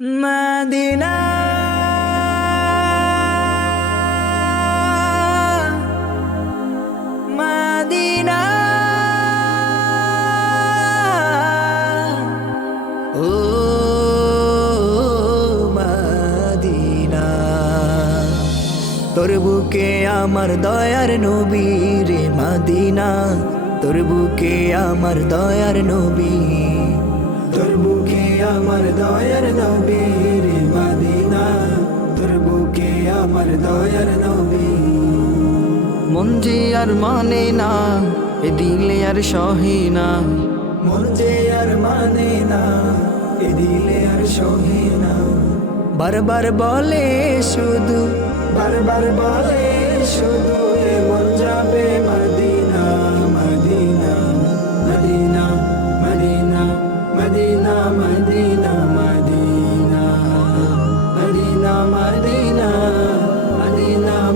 Medina. Medina. ও Medina. তোর বুকে আমার দয়ার নবী রে মদিনা। তোর বুকে আমার দয়ার নবী। আমার দয়ার নবী রে মদিনা তোর বুকে আমার দয়ার নবী? মন যে আর মানে না এ দিলে আর সহে না। মন যে আর মানে না এ দিলে আর সহে না। বারবার বলে শুধু বারবার বলে শুধু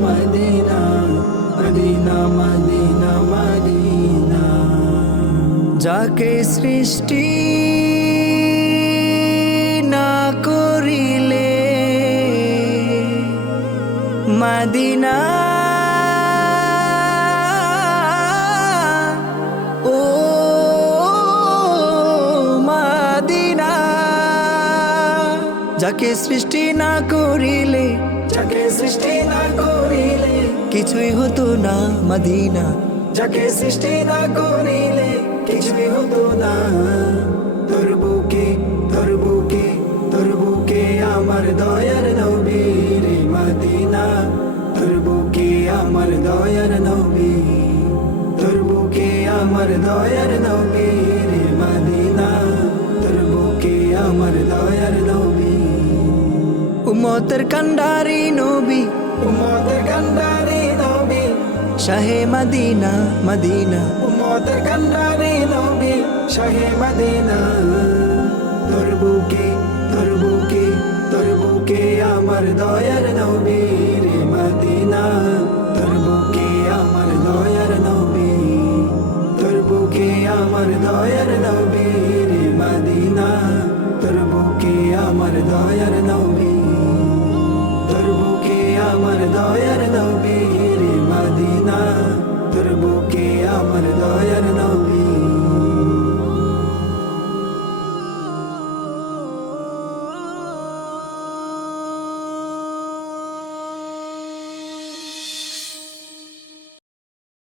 মদিনা মদিনা মদিনা মদিনা যাকে সৃষ্টি না করিলে মদিনা যাকে সৃষ্টি না করিলে যাকে সৃষ্টি না করিলে কিছুই হতো না মদিনা। যাকে সৃষ্টি না করিলে কিছুই হতো না। তোর বুকে তোর বুকে তোর বুকে আমার দয়ার নবী রে মদিনা। তোর বুকে আমার দয়ার নবী তোর বুকে আমার দয়ার নবী রে মদিনা। তোর বুকে আমার দয়ার নবী উমতের কান্ডারি নবী। উমতের কান্ডারি নবী। শাহে মদিনা মদিনা। উমতের কান্ডারি নবী শাহে মদিনা। তোর বুকে তোর বুকে তোর বুকে আমার দয়ার নবী রে মদিনা। তোর বুকে আমার দয়ার নবী তোর বুকে আমার দয়ার নবী রে মদিনা। তোর বুকে আমার দয়ার নবী। আমার দয়ার নবী।